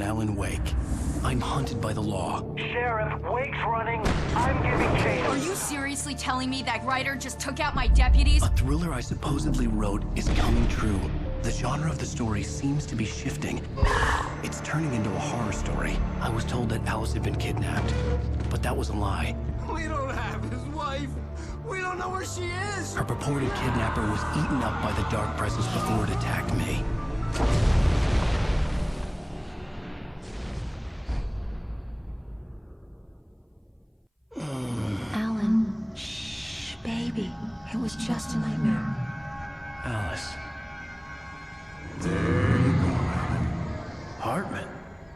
on Alan Wake. I'm hunted by the law. Sheriff, Wake's running. I'm giving chase. Are you seriously telling me that writer just took out my deputies? A thriller I supposedly wrote is coming true. The genre of the story seems to be shifting. It's turning into a horror story. I was told that Alice had been kidnapped, but that was a lie. We don't have his wife. We don't know where she is. Her purported kidnapper was eaten up by the dark presence before it attacked me. Alan, shh, baby. It was just a nightmare. Alice. There you go, Alan. Hartman.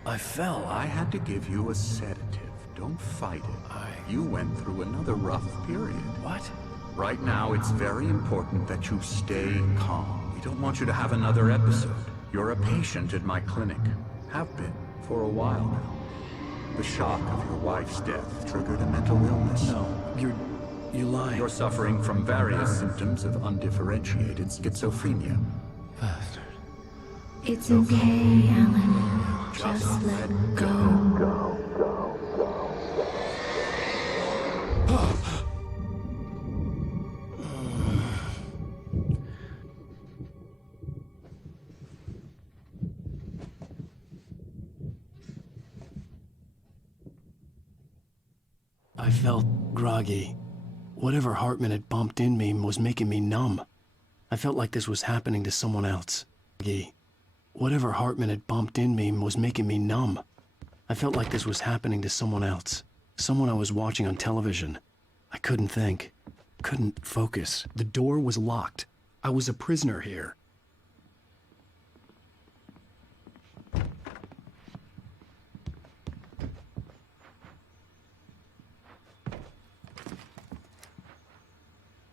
I fell. I had to give you a sedative. Don't fight it. You went through another rough period. What? Right now, it's very important that you stay calm. We don't want you to have another episode. You're a patient at my clinic. Have been for a while now. The shock of your wife's death triggered a mental illness. No, you lied. You're suffering from various symptoms of undifferentiated schizophrenia. Bastard. It's okay, Alan. Just let go. I felt groggy. Whatever Hartman had bumped in me was making me numb. I felt like this was happening to someone else. Whatever Hartman had bumped in me was making me numb. I felt like this was happening to someone else. Someone I was watching on television. I couldn't think. Couldn't focus. The door was locked. I was a prisoner here.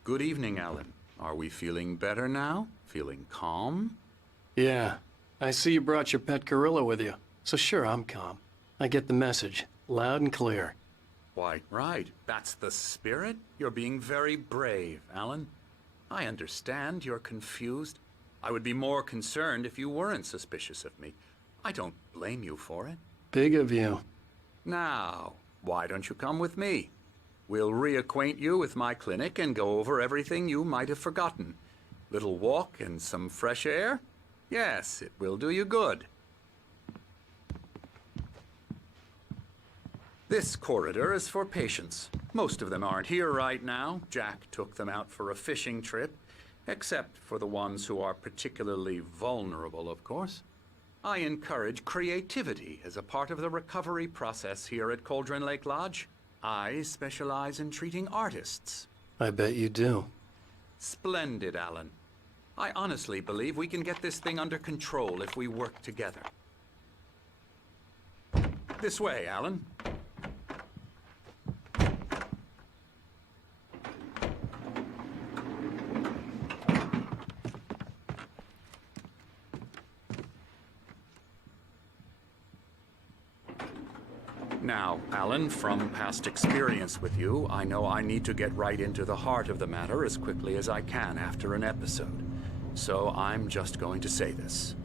Good evening, Alan. Are we feeling better now? Feeling calm? Yeah. I see you brought your pet gorilla with you. So sure, I'm calm. I get the message. Loud and clear. Why, right. That's the spirit. You're being very brave, Alan. I understand you're confused. I would be more concerned if you weren't suspicious of me. I don't blame you for it. Big of you. Now, why don't you come with me? We'll reacquaint you with my clinic and go over everything you might have forgotten. Little walk and some fresh air? Yes, it will do you good. This corridor is for patients. Most of them aren't here right now. Jack took them out for a fishing trip, except for the ones who are particularly vulnerable, of course. I encourage creativity as a part of the recovery process here at Cauldron Lake Lodge. I specialize in treating artists. I bet you do. Splendid, Alan. I honestly believe we can get this thing under control if we work together. This way, Alan. Now, Alan, from past experience with you, I know I need to get right into the heart of the matter as quickly as I can after an episode. So I'm just going to say this.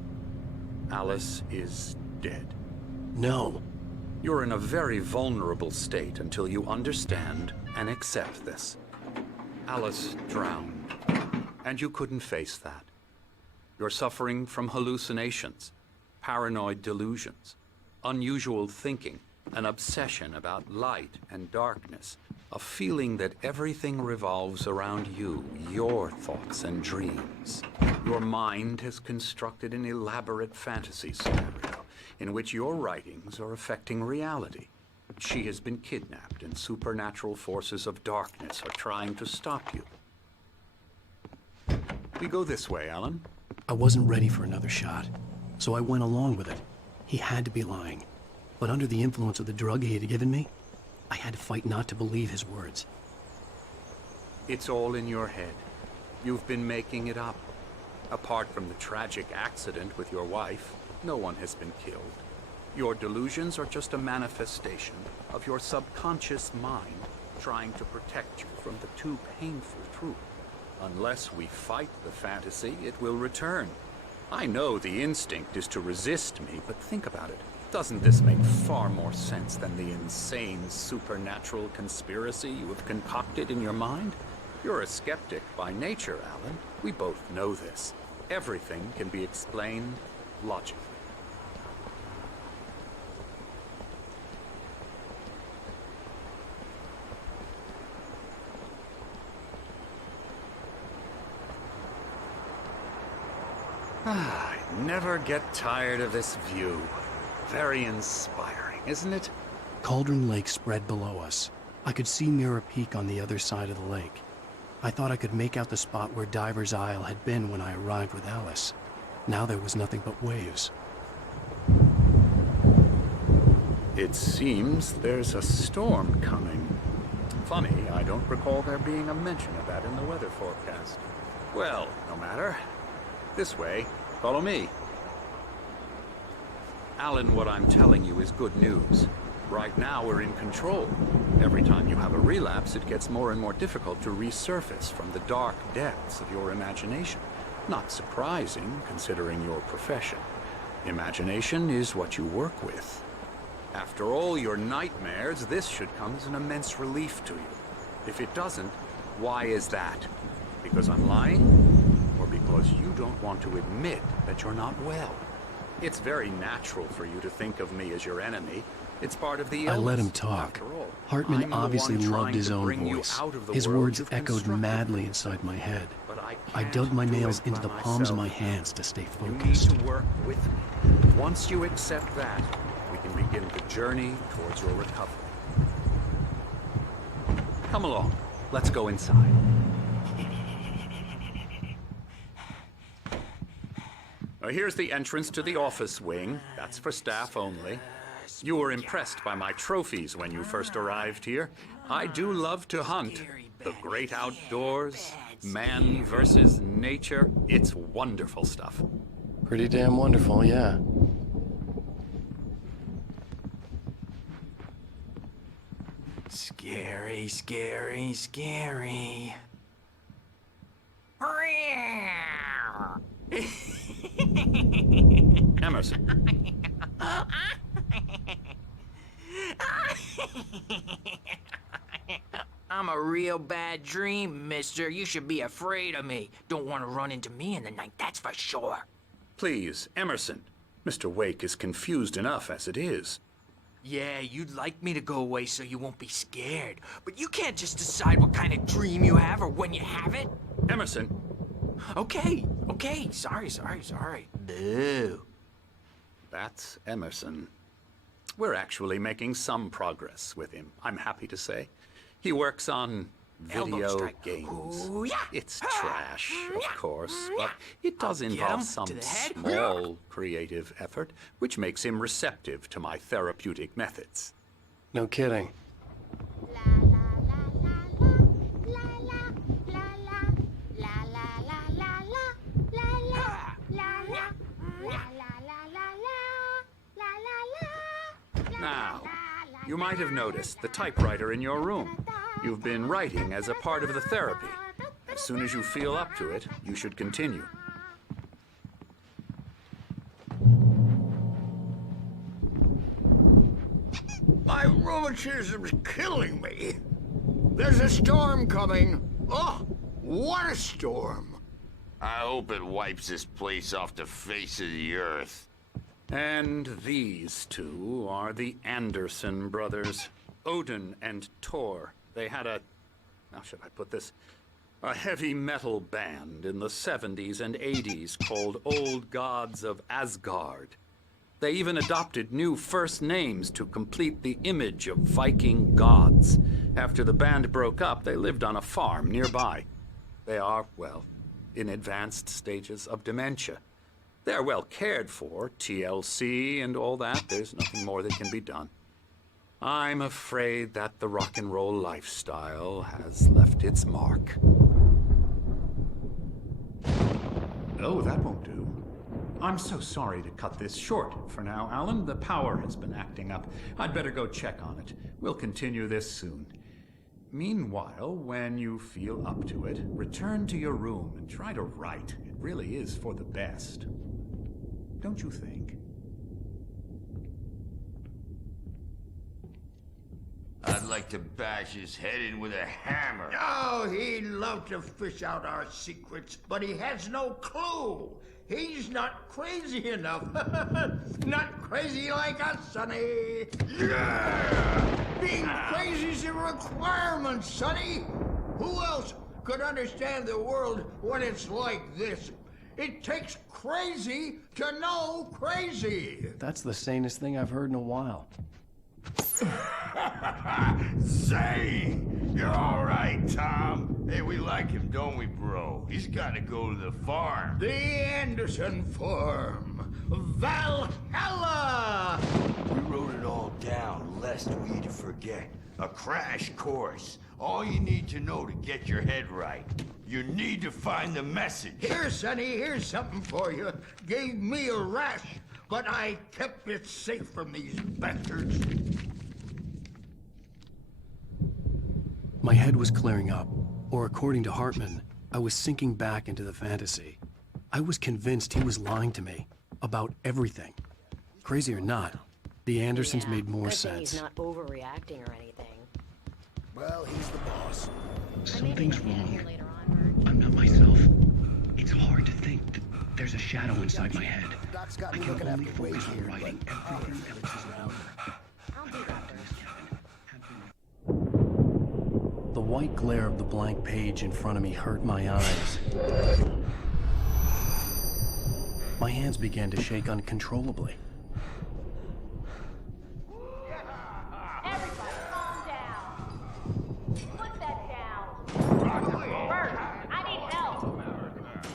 Alice is dead. No. You're in a very vulnerable state until you understand and accept this. Alice drowned, and you couldn't face that. You're suffering from hallucinations, paranoid delusions, unusual thinking, an obsession about light and darkness, a feeling that everything revolves around you, your thoughts and dreams. Your mind has constructed an elaborate fantasy scenario in which your writings are affecting reality. She has been kidnapped and supernatural forces of darkness are trying to stop you. We go this way, Alan. I wasn't ready for another shot, so I went along with it. He had to be lying. But under the influence of the drug he had given me, I had to fight not to believe his words. It's all in your head. You've been making it up. Apart from the tragic accident with your wife, no one has been killed. Your delusions are just a manifestation of your subconscious mind trying to protect you from the too painful truth. Unless we fight the fantasy, it will return. I know the instinct is to resist me, but think about it. Doesn't this make far more sense than the insane supernatural conspiracy you have concocted in your mind? You're a skeptic by nature, Alan. We both know this. Everything can be explained logically. I never get tired of this view. Very inspiring, isn't it? Cauldron Lake spread below us. I could see Mirror Peak on the other side of the lake. I thought I could make out the spot where Diver's Isle had been when I arrived with Alice. Now there was nothing but waves. It seems there's a storm coming. Funny, I don't recall there being a mention of that in the weather forecast. Well, no matter. This way. Follow me. Alan, what I'm telling you is good news. Right now, we're in control. Every time you have a relapse, it gets more and more difficult to resurface from the dark depths of your imagination. Not surprising, considering your profession. Imagination is what you work with. After all your nightmares, this should come as an immense relief to you. If it doesn't, why is that? Because I'm lying? Or because you don't want to admit that you're not well? It's very natural for you to think of me as your enemy. It's part of the illness. I let him talk. After all, Hartman I'm the obviously one loved trying his to own bring you voice. out of the His world words you've echoed constructed. madly inside my head. But I can't dug my do nails it into by the palms of my myself. hands to stay You need focused. to work with me. Once you accept that, we can begin the journey towards your recovery. Come along. Let's go inside. Here's the entrance to the office wing. That's for staff only. You were impressed by my trophies when you first arrived here. I do love to hunt. The great outdoors, man versus nature. It's wonderful stuff. Pretty damn wonderful, yeah. Scary, scary, scary. Emerson. I'm a real bad dream, mister. You should be afraid of me. Don't want to run into me in the night, that's for sure. Please, Emerson. Mr. Wake is confused enough as it is. Yeah, you'd like me to go away so you won't be scared. But you can't just decide what kind of dream you have or when you have it. Emerson. Okay, sorry. Boo. That's Emerson. We're actually making some progress with him, I'm happy to say. He works on Elbow video strike. games. Ooh, yeah. It's trash, of course, but it does I'll get involve him some to the head. small creative effort, which makes him receptive to my therapeutic methods. No kidding. Now, you might have noticed the typewriter in your room. You've been writing as a part of the therapy. As soon as you feel up to it, you should continue. My rheumatism's killing me. There's a storm coming. Oh, what a storm. I hope it wipes this place off the face of the earth. And these two are the Anderson brothers, Odin and Thor. They had how should I put this? A heavy metal band in the 70s and 80s called Old Gods of Asgard. They even adopted new first names to complete the image of Viking gods. After the band broke up, they lived on a farm nearby. They are, well, in advanced stages of dementia. They're well cared for, TLC and all that. There's nothing more that can be done. I'm afraid that the rock and roll lifestyle has left its mark. Oh, that won't do. I'm so sorry to cut this short for now, Alan. The power has been acting up. I'd better go check on it. We'll continue this soon. Meanwhile, when you feel up to it, return to your room and try to write. It really is for the best. Don't you think? I'd like to bash his head in with a hammer. Oh, he'd love to fish out our secrets, but he has no clue. He's not crazy enough. Not crazy like us, Sonny. Yeah! Being crazy's a requirement, Sonny. Who else could understand the world when it's like this? It takes crazy to know crazy. That's the sanest thing I've heard in a while. Say, you're all right, Tom. Hey, we like him, don't we, bro? He's got to go to the farm. The Anderson Farm. Valhalla! We wrote it all down, lest we'd forget. A crash course. All you need to know to get your head right. You need to find the message. Here, Sonny, here's something for you. Gave me a rash, but I kept it safe from these bastards. My head was clearing up, or according to Hartman, I was sinking back into the fantasy. I was convinced he was lying to me about everything. Crazy or not, the Andersons made more sense. He's not overreacting or anything. Well, he's the boss. Something's wrong. I'm not myself. It's hard to think that there's a shadow inside my head. Doc's got I me can looking only after Wade focus on here, writing but everything else around me. I'll do that first. The white glare of the blank page in front of me hurt my eyes. My hands began to shake uncontrollably. Everybody, calm down. Put that down. Bert, I need help.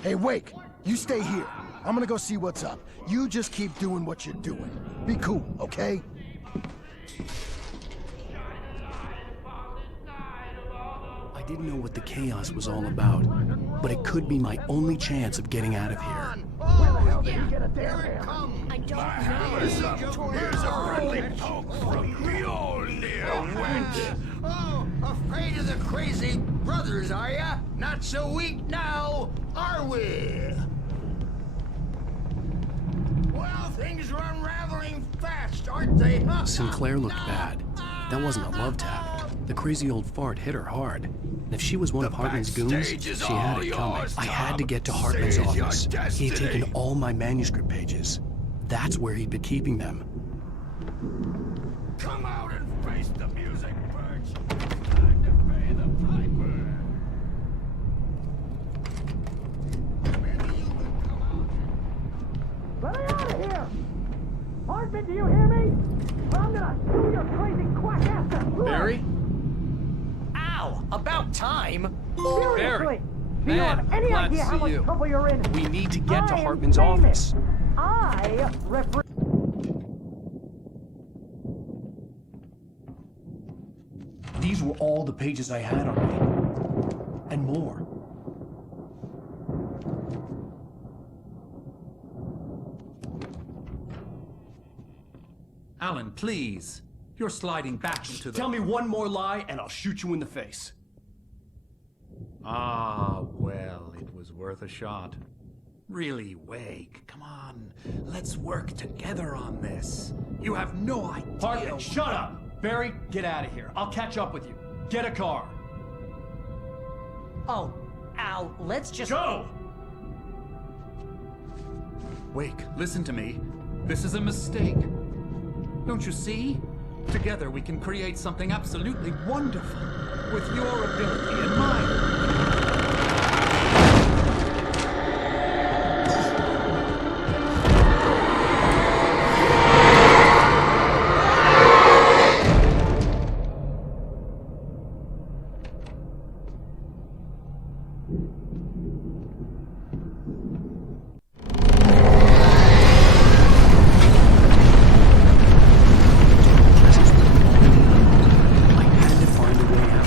hey, Wake, you stay here. I'm gonna go see what's up. You just keep doing what you're doing. Be cool, okay? I didn't know what the chaos was all about, but it could be my only chance of getting out of here. Oh, here it comes. I don't Here's a friendly poke from Mjolnir, wench. Oh, afraid of the crazy brothers, are ya? Not so weak now, are we? Well, things are unraveling fast, aren't they, huh? Sinclair looked bad. That wasn't a love tap. The crazy old fart hit her hard. And if she was one of Hartman's goons, backstage is she had all it coming. yours, I had to Tom. get to Hartman's Seize your office. He had taken destiny. all my manuscript pages. That's where he'd been keeping them. Come out and face the music, Birch. Time to pay the piper. Maybe you can come out. Let me out of here! Hartman, do you hear me? Or I'm gonna sue your crazy quack ass to Barry? Ow! About time! Seriously! Do you Man, have any glad to idea how see much you. trouble you're in? We need to get to I am Hartman's famous. office. I represent... These were all the pages I had on me. And more. Alan, please. You're sliding back into the... Tell me one more lie and I'll shoot you in the face. Ah, well, it was worth a shot. Really, Wake, come on. Let's work together on this. You have no idea... Hartman, shut up! Barry, get out of here. I'll catch up with you. Get a car. Oh, Al, let's just... Go! Wake, listen to me. This is a mistake. Don't you see? Together we can create something absolutely wonderful. With your ability and mine. I had to find a way out.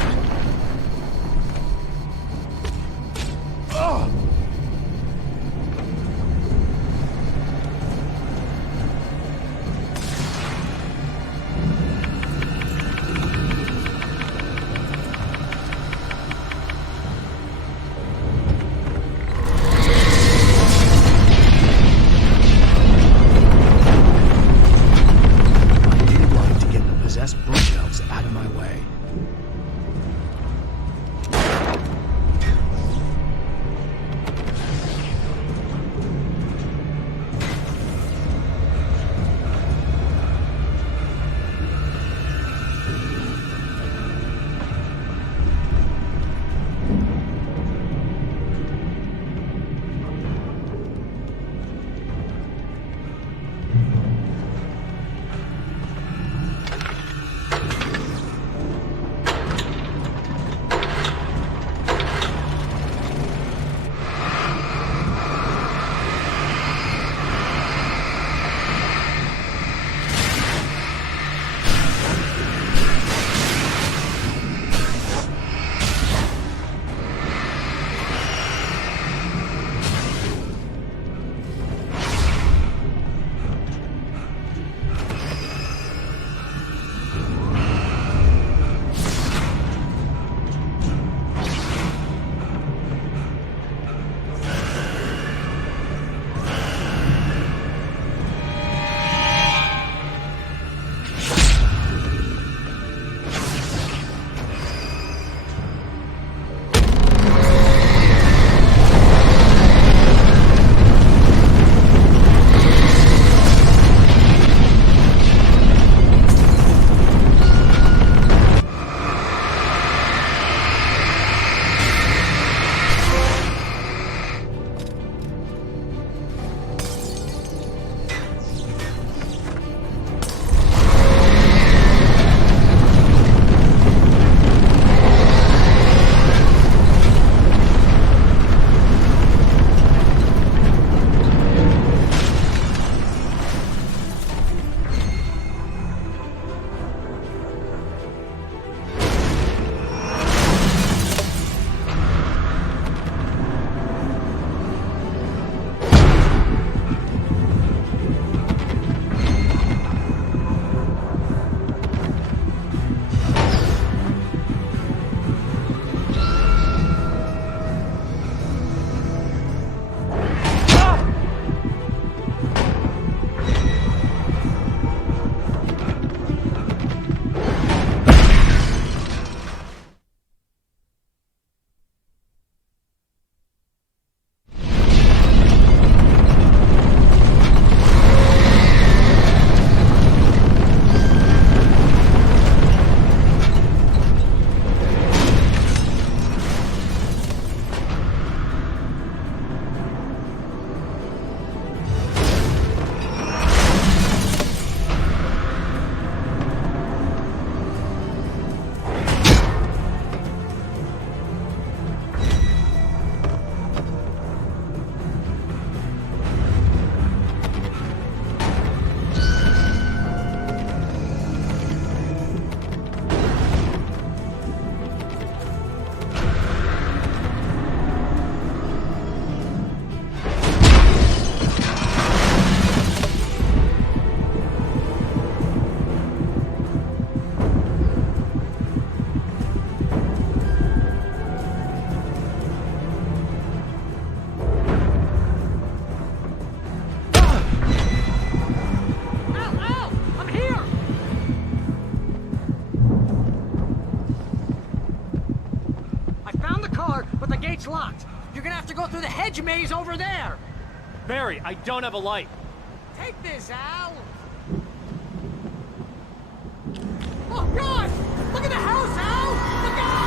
gate's locked. You're gonna have to go through the hedge maze over there. Barry, I don't have a light. Take this, Al. Oh, God! Look at the house, Al! Look out!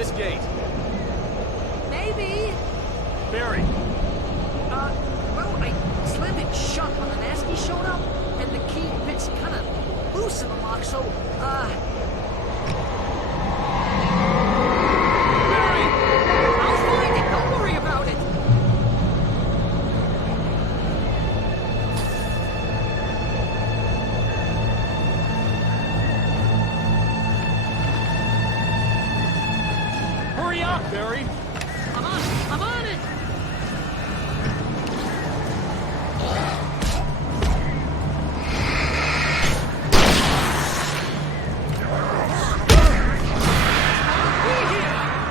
this gate? Maybe. Barry. Well, I slammed it shut when the nasty showed up, and the key fits kind of loose in the lock, so, Barry! I'll find it. Don't worry about it. Hurry up, Barry! I'm on it.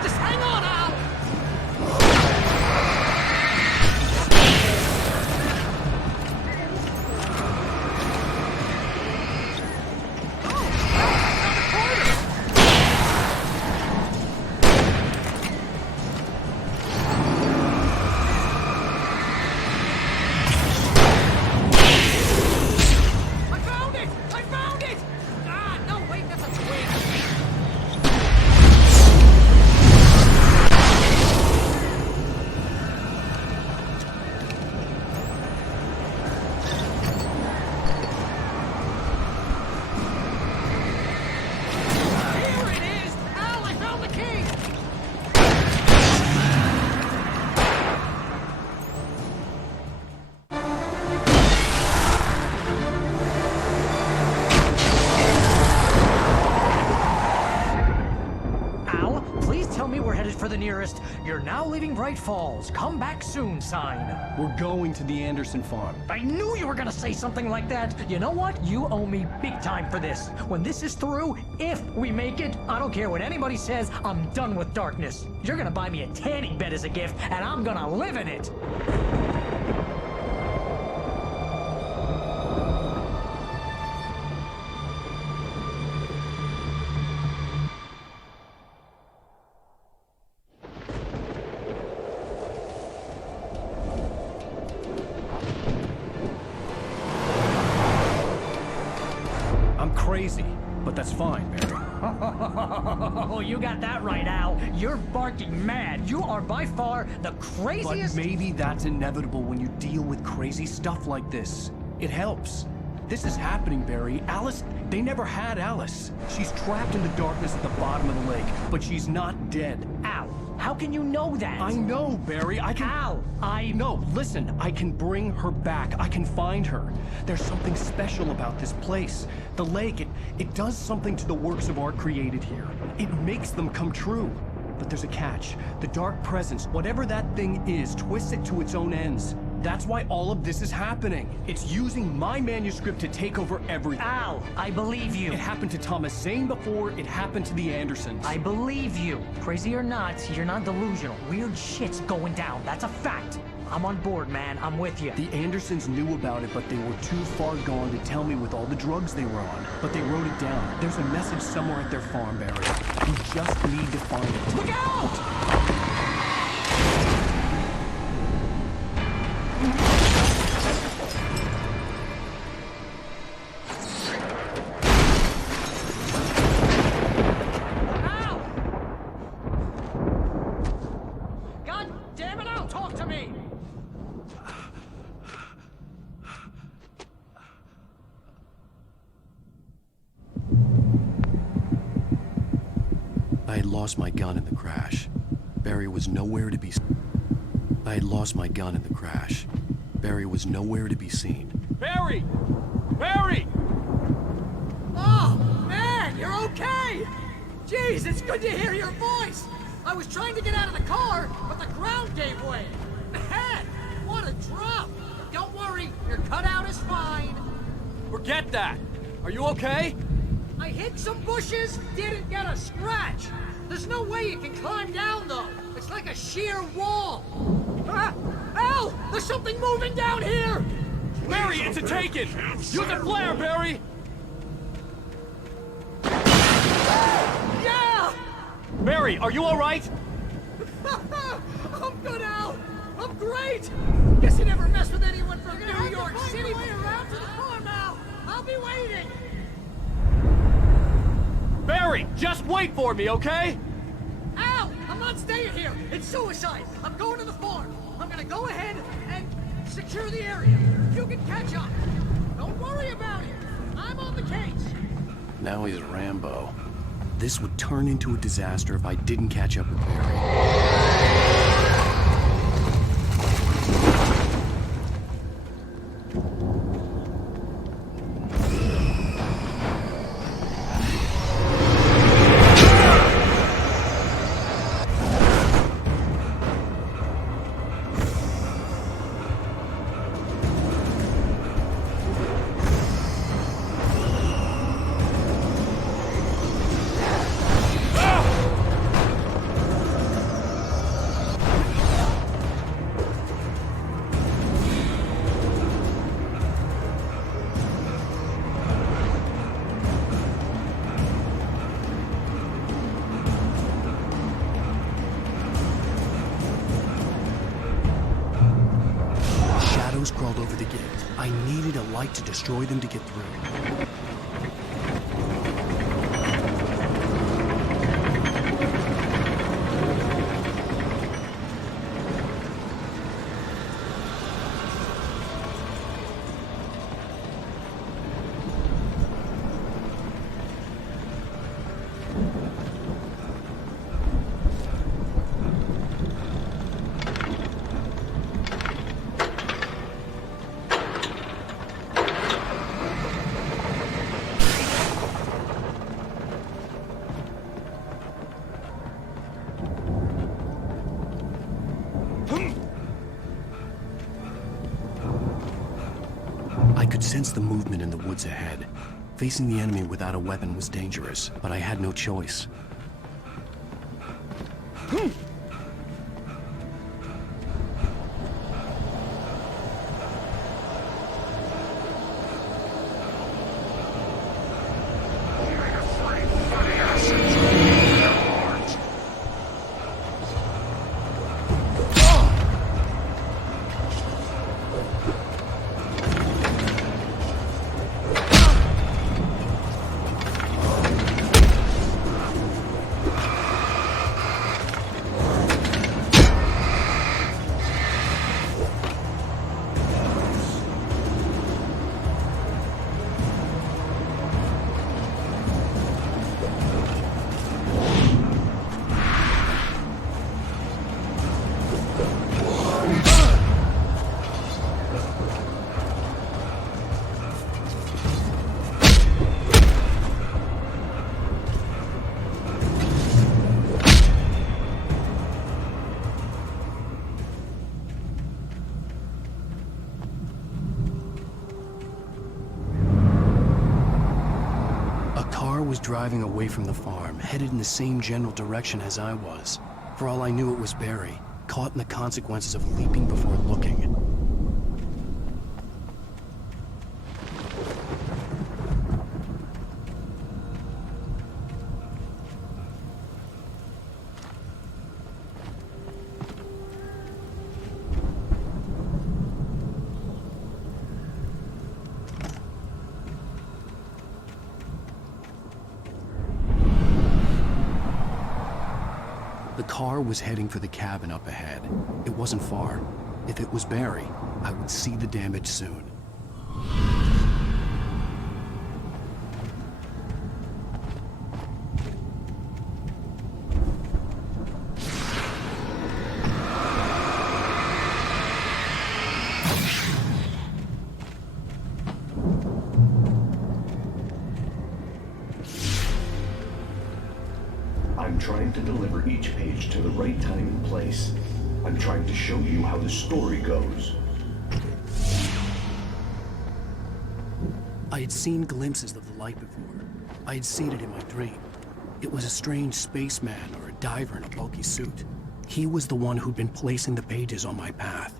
Just hang on, Al. I found it! Ah, no, wait, that's a twig. Here it is! Al, I found the key! Al, please tell me we're headed for the nearest "You're now leaving Bright Falls. Come back soon" sign. We're going to the Anderson farm. I knew you were gonna say something like that. You know what? You owe me big time for this. When this is through, if we make it, I don't care what anybody says, I'm done with darkness. You're gonna buy me a tanning bed as a gift, and I'm gonna live in it. I'm crazy, but that's fine, Barry. Oh, you got that right, Al. You're barking mad. You are by far the But craziest. maybe that's inevitable when you deal with crazy stuff like this. It helps. This is happening, Barry. Alice, they never had Alice. She's trapped in the darkness at the bottom of the lake, but she's not dead. Al, how can you know that? I know, Barry. I can... Al, No, listen. I can bring her back. I can find her. There's something special about this place. The lake, it does something to the works of art created here. It makes them come true. But there's a catch. The dark presence, whatever that thing is, twists it to its own ends. That's why all of this is happening. It's using my manuscript to take over everything. Al, I believe you. It happened to Thomas Zane before, it happened to the Andersons. I believe you. Crazy or not, you're not delusional. Weird shit's going down. That's a fact. I'm on board, man. I'm with you. The Andersons knew about it, but they were too far gone to tell me with all the drugs they were on. But they wrote it down. There's a message somewhere at their farm, Barry. We just need to find it. Look out! Al! God damn it, Al, talk to me! I had lost my gun in the crash. Barry was nowhere to be seen. I had lost my gun in the crash. Barry was nowhere to be seen. Barry! Barry! Oh, man, you're okay! Jeez, it's good to hear your voice! I was trying to get out of the car, but the ground gave way. Man, what a drop! Don't worry, your cutout is fine. Forget that! Are you okay? I hit some bushes, didn't get a scratch. There's no way you can climb down, though. It's like a sheer wall. Ah! Al! There's something moving down here! Barry, it's a taken! Use a flare, Barry! Yeah! Barry, are you alright? I'm good, Al. I'm great. Guess you never mess with anyone from New York City. Way around to the farm, Al. I'll be waiting. Barry, just wait for me, okay? Al, not staying here. It's suicide. I'm going to the farm. I'm gonna go ahead and secure the area. You can catch up. Don't worry about it. I'm on the case. Now he's Rambo. This would turn into a disaster if I didn't catch up with Barry. Crawled over the gate. I needed a light to destroy them to get through. I could sense the movement in the woods ahead. Facing the enemy without a weapon was dangerous, but I had no choice. Was driving away from the farm, headed in the same general direction as I was. For all I knew, it was Barry, caught in the consequences of leaping before looking. The car was heading for the cabin up ahead. It wasn't far. If it was Barry, I would see the damage soon. I'm trying to deliver each page to the right time and place. I'm trying to show you how the story goes. I had seen glimpses of the light before. I had seen it in my dream. It was a strange spaceman or a diver in a bulky suit. He was the one who'd been placing the pages on my path.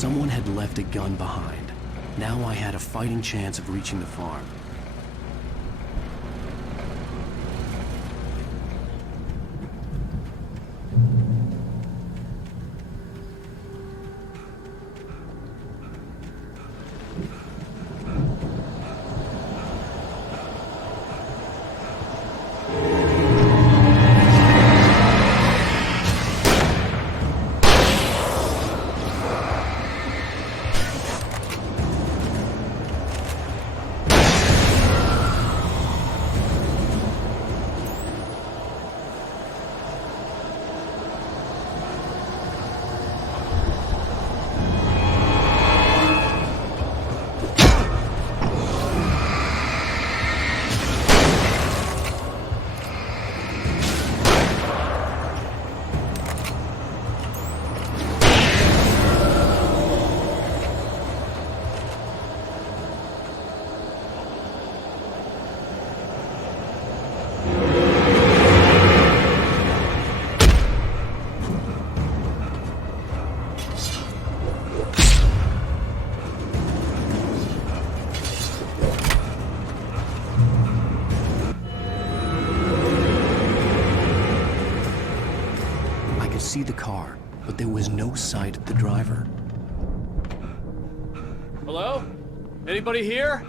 Someone had left a gun behind. Now I had a fighting chance of reaching the farm. See the car, but there was no sight of the driver. Hello? Anybody here?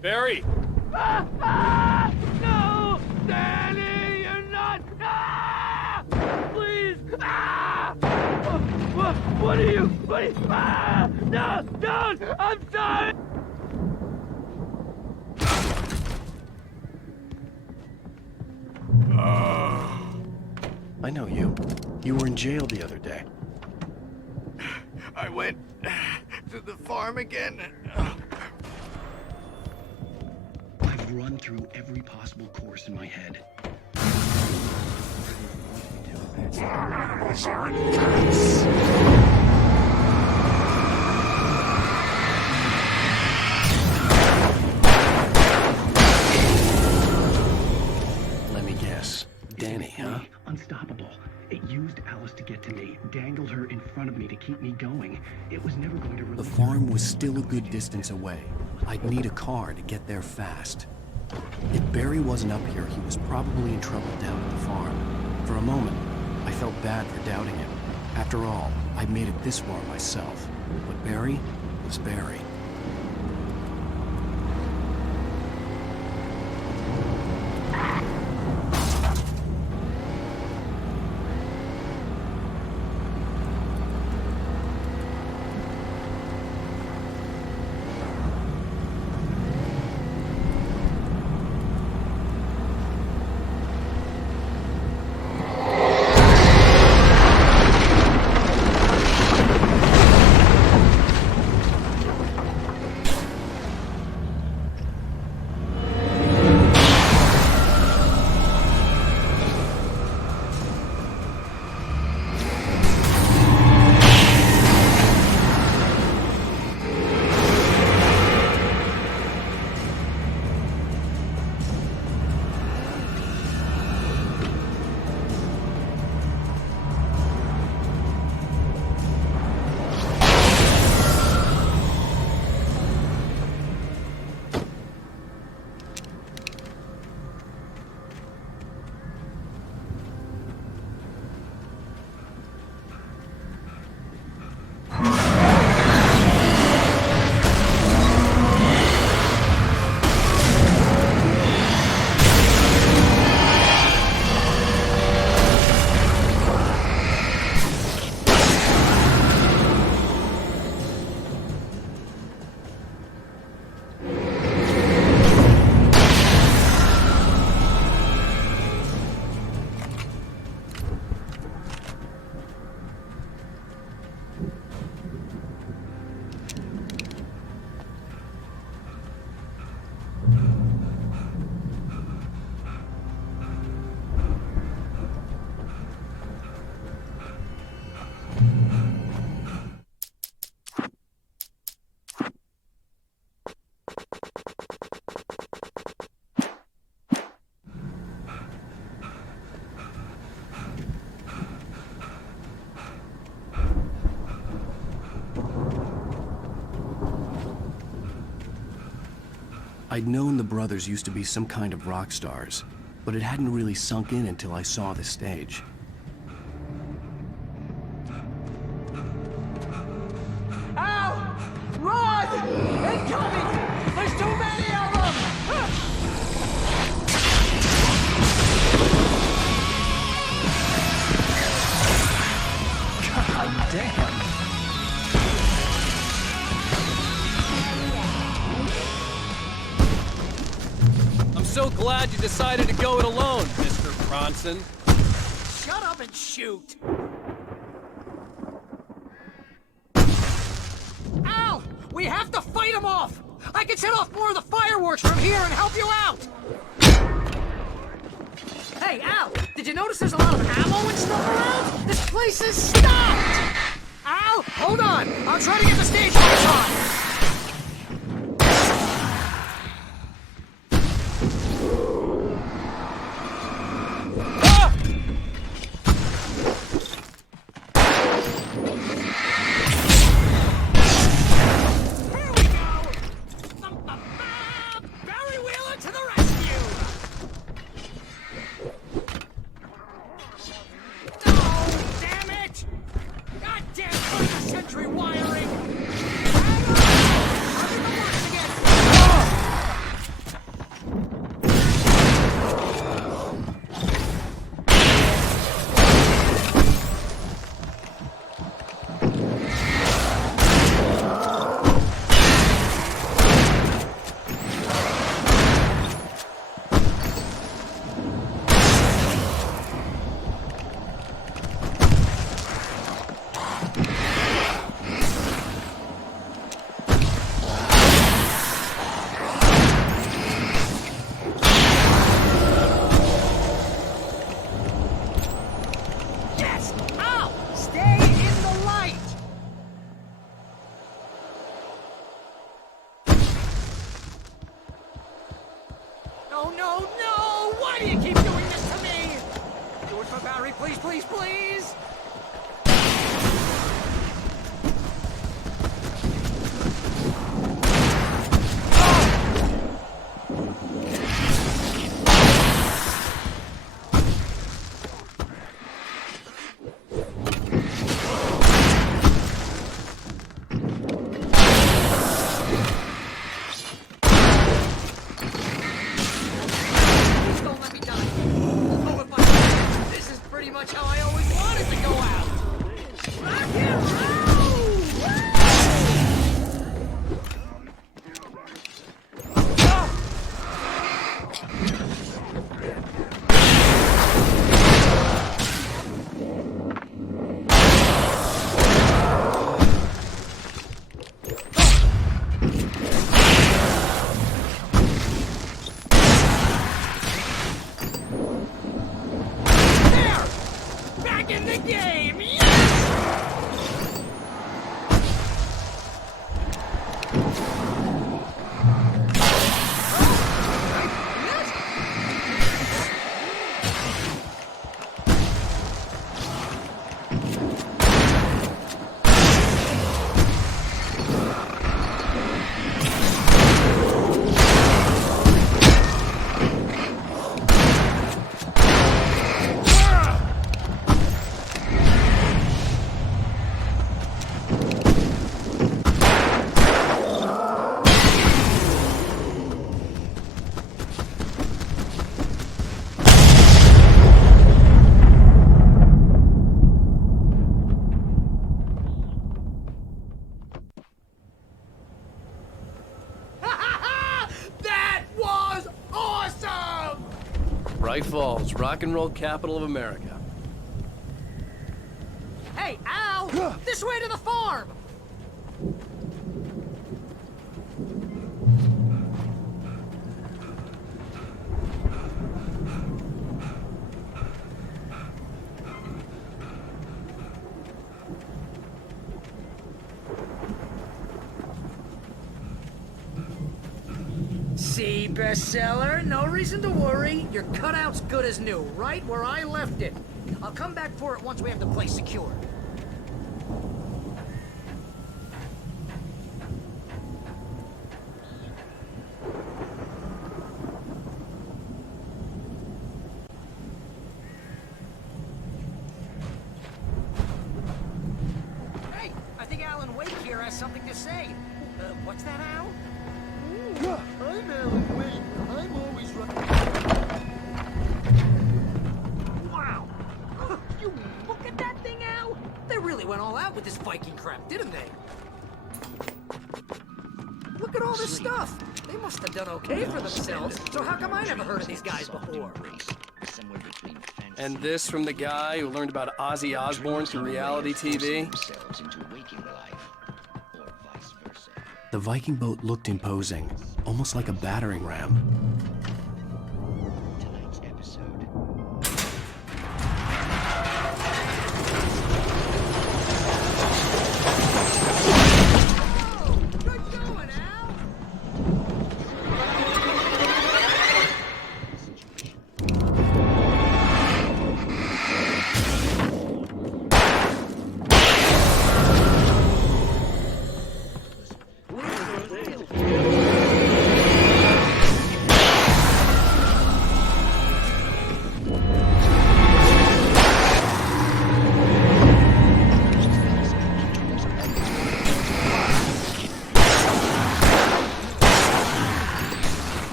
Barry! No! Danny, you're not! Please! What are you? No! Don't! I'm sorry! I know you. You were in jail the other day. I went to the farm again. I've run through every possible course in my head. Let me guess. Danny, huh? Unstoppable. It used Alice to get to me, dangled her in front of me to keep me going. It was never going to release. The farm was still a good distance away. I'd need a car to get there fast. If Barry wasn't up here, he was probably in trouble down at the farm. For a moment, I felt bad for doubting him. After all, I'd made it this far myself. But Barry was Barry. I'd known the brothers used to be some kind of rock stars, but it hadn't really sunk in until I saw the stage. Ow! Run! Incoming! There's too many of them! God damn. I'm so glad you decided to go it alone, Mr. Bronson. Shut up and shoot! Al! We have to fight them off! I can set off more of the fireworks from here and help you out! Hey, Al! Did you notice there's a lot of ammo and stuff around? This place is stopped! Al! Hold on! I'll try to get the stage lights on! No, no, no! Why do you keep doing this to me? Do it for Barry, please, please, please! How I always wanted to go out! Rock and roll! Back in the game! Bright Falls, rock and roll capital of America. Hey, Al! This way to the farm! See, bestseller? No reason to worry. Your cutout's good as new, right where I left it. I'll come back for it once we have the place secured. say, what's that, Al? I'm Alan Wake. I'm always right. Wow! You look at that thing, Al! They really went all out with this Viking crap, didn't they? Look at all this stuff! They must have done okay for themselves, so how come I never heard of these guys before? And this from the guy who learned about Ozzy Osbourne through reality TV? The Viking boat looked imposing, almost like a battering ram.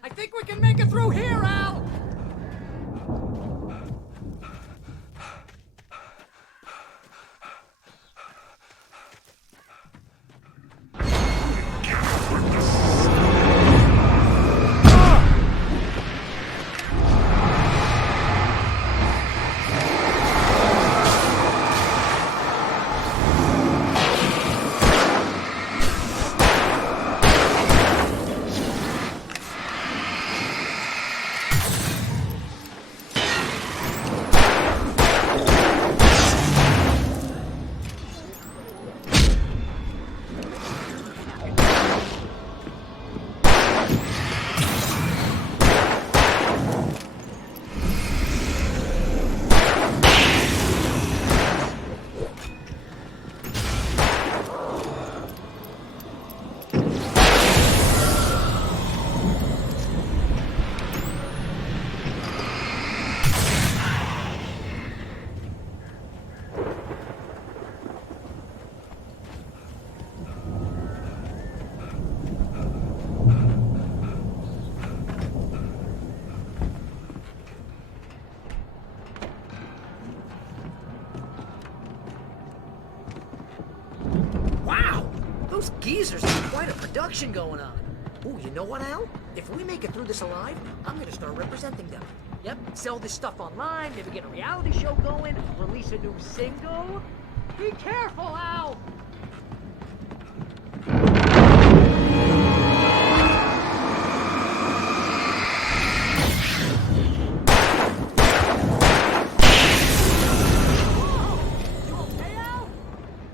I think we can make it through here, Al! Wow! Those geezers have quite a production going on. Ooh, you know what, Al? If we make it through this alive, I'm gonna start representing them. Yep, sell this stuff online, maybe get a reality show going, release a new single. Be careful, Al!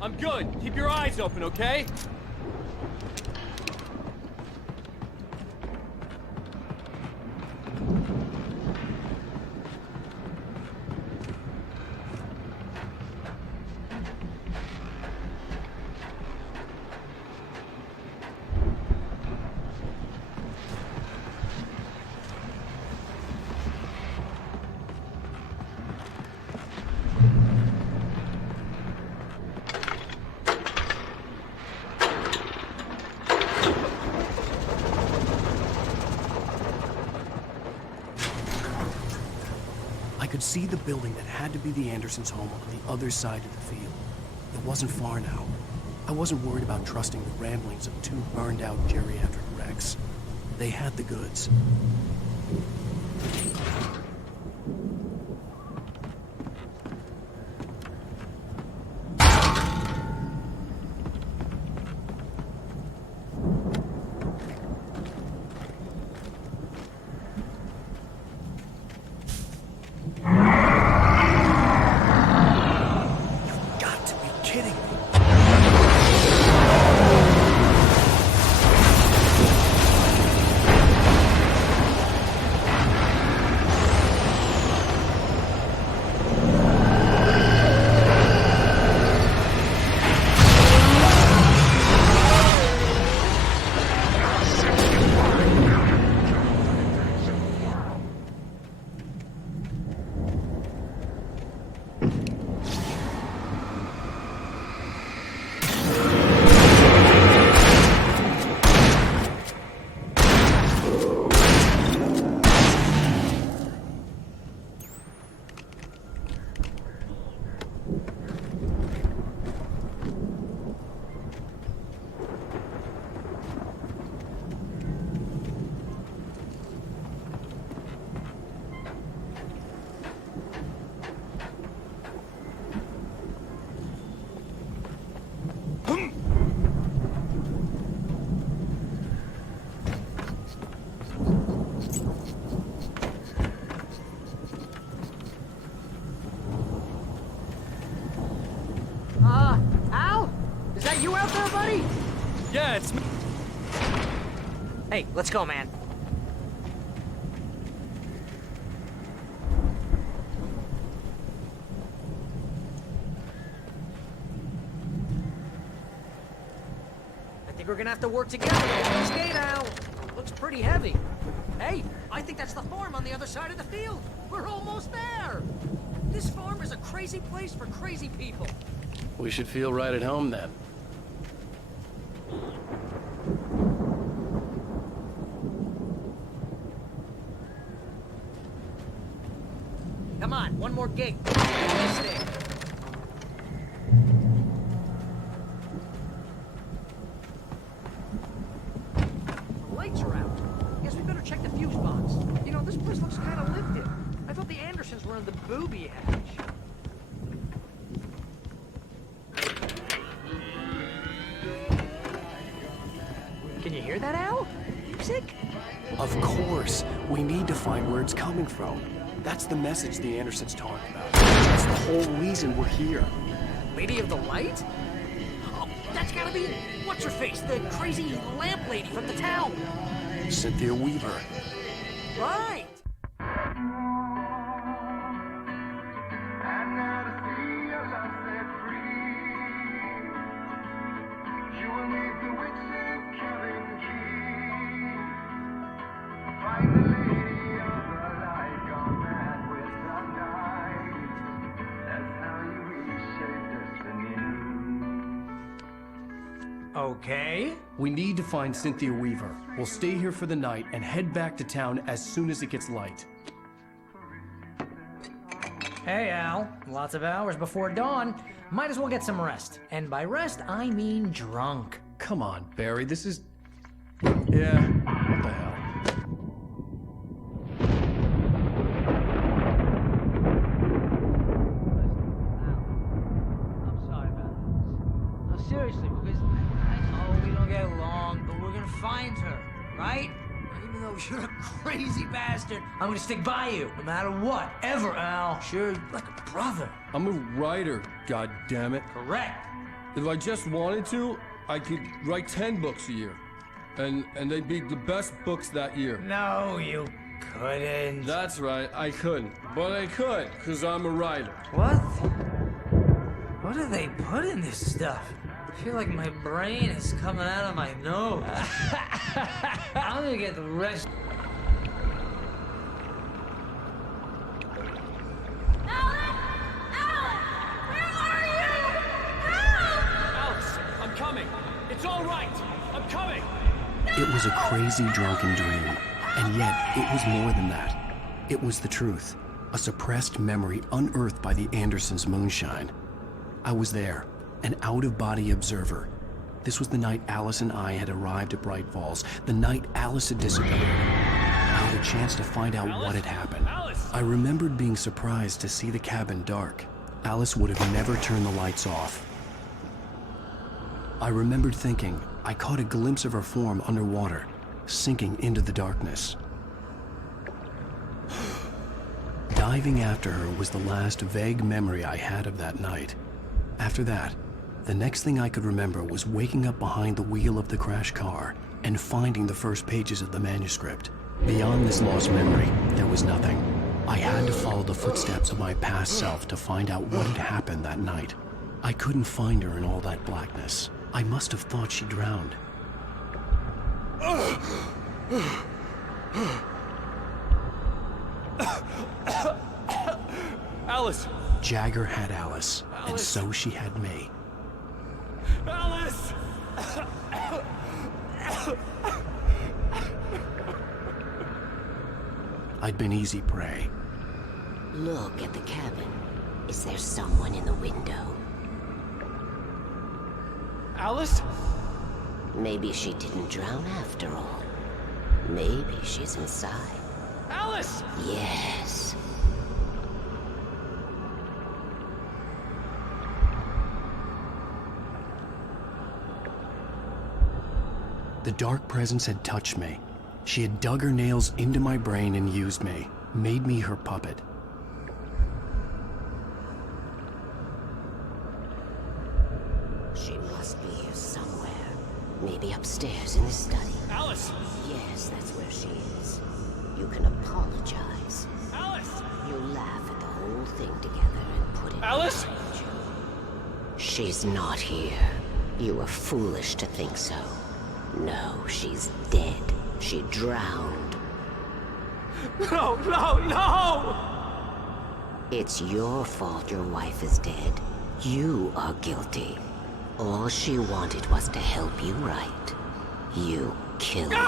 I'm good. Keep your eyes open, okay? I could see the building that had to be the Andersons' home on the other side of the field. It wasn't far now. I wasn't worried about trusting the ramblings of two burned-out geriatric wrecks. They had the goods. Yeah, it's me. Hey, let's go, man. I think we're gonna have to work together to get this gate out. Looks pretty heavy. Hey, I think that's the farm on the other side of the field. We're almost there. This farm is a crazy place for crazy people. We should feel right at home then. Come on, one more gate. This thing. The lights are out. Guess we better check the fuse box. You know, this place looks kind of lived in. I thought the Andersons were in the booby hatch. Can you hear that, Al? Music? Of course. We need to find where it's coming from. That's the message the Andersons talked about. That's the whole reason we're here. Lady of the Light? Oh, that's gotta be... What's-her-face? The crazy lamp lady from the town. Cynthia Weaver. Right! Okay. We need to find Cynthia Weaver. We'll stay here for the night and head back to town as soon as it gets light. Hey, Al. Lots of hours before dawn. Might as well get some rest. And by rest, I mean drunk. Come on, Barry, this is... Yeah, what the hell? I'm sorry about this. No, seriously, because I know we don't get along, but we're gonna find her, right? Even though you're a crazy bastard, I'm gonna stick by you, no matter what, ever, Al. Sure, like a brother. I'm a writer, goddammit. Correct. If I just wanted to, I could write 10 books a year. And they'd be the best books that year. No, you couldn't. That's right, I couldn't. But I could, because I'm a writer. What? What do they put in this stuff? I feel like my brain is coming out of my nose. I'm gonna get the rest. Alice, I'm coming. It's all right. I'm coming. It was a crazy drunken dream, and yet it was more than that. It was the truth, a suppressed memory unearthed by the Andersons' moonshine. I was there, an out-of-body observer. This was the night Alice and I had arrived at Bright Falls, the night Alice had disappeared. I had a chance to find out what had happened. I remembered being surprised to see the cabin dark. Alice would have never turned the lights off. I remembered thinking I caught a glimpse of her form underwater, sinking into the darkness. Diving after her was the last vague memory I had of that night. After that, the next thing I could remember was waking up behind the wheel of the crashed car and finding the first pages of the manuscript. Beyond this lost memory, there was nothing. I had to follow the footsteps of my past self to find out what had happened that night. I couldn't find her in all that blackness. I must have thought she drowned. Alice! Jagger had Alice, and so she had me. Alice! I'd been easy prey. Look at the cabin. Is there someone in the window? Alice? Maybe she didn't drown after all. Maybe she's inside. Alice! Yes. The dark presence had touched me. She had dug her nails into my brain and used me, made me her puppet. She must be here somewhere. Maybe upstairs in the study. Alice! Yes, that's where she is. You can apologize. Alice! You laugh at the whole thing together and put it Alice? behind you. She's not here. You were foolish to think so. No, she's dead. She drowned. No, no, no! It's your fault your wife is dead. You are guilty. All she wanted was to help you right. You killed her.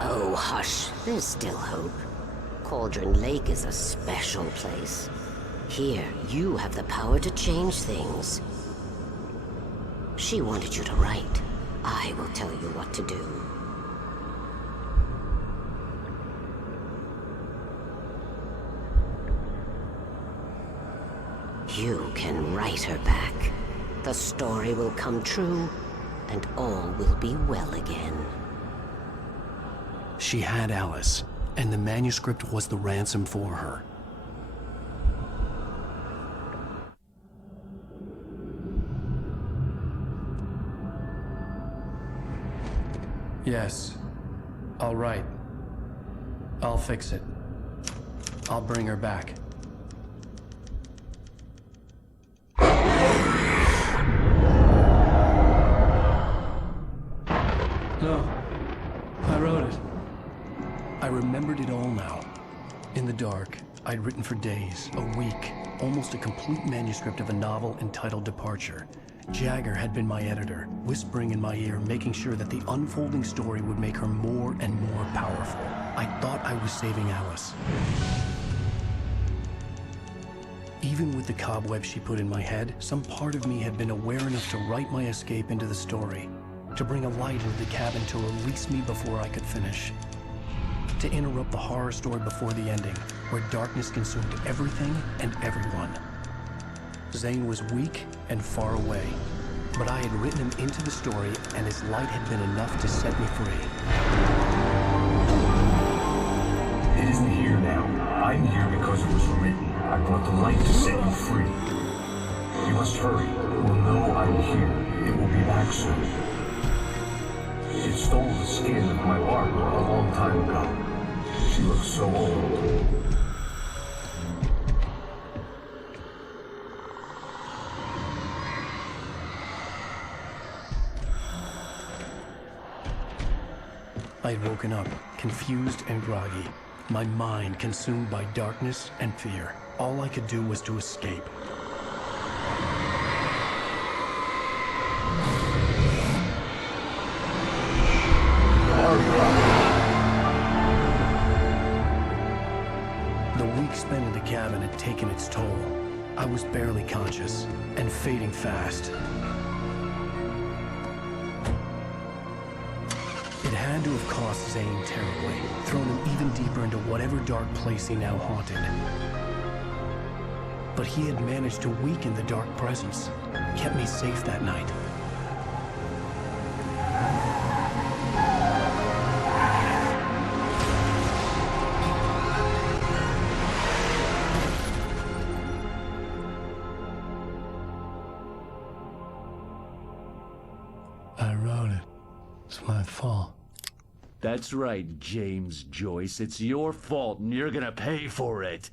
Oh, hush. There's still hope. Cauldron Lake is a special place. Here, you have the power to change things. She wanted you to write. I will tell you what to do. You can write her back. The story will come true, and all will be well again. She had Alice, and the manuscript was the ransom for her. Yes. All right. I'll fix it. I'll bring her back. No. I wrote it. I remembered it all now. In the dark, I'd written for days, a week, almost a complete manuscript of a novel entitled Departure. Jagger had been my editor, whispering in my ear, making sure that the unfolding story would make her more and more powerful. I thought I was saving Alice. Even with the cobwebs she put in my head, some part of me had been aware enough to write my escape into the story, to bring a light into the cabin to release me before I could finish, to interrupt the horror story before the ending, where darkness consumed everything and everyone. Zane was weak and far away, but I had written him into the story, and his light had been enough to set me free. It isn't here now. I'm here because it was written. I brought the light to set you free. You must hurry. It will know I'm here. It will be back soon. It stole the skin of my Barbara a long time ago. She looks so old. I had woken up, confused and groggy, my mind consumed by darkness and fear. All I could do was to escape. The week spent in the cabin had taken its toll. I was barely conscious, and fading fast. It had to have cost Zane terribly, thrown him even deeper into whatever dark place he now haunted. But he had managed to weaken the dark presence, kept me safe that night. I wrote it. It's my fault. That's right, James Joyce. It's your fault, and you're gonna pay for it.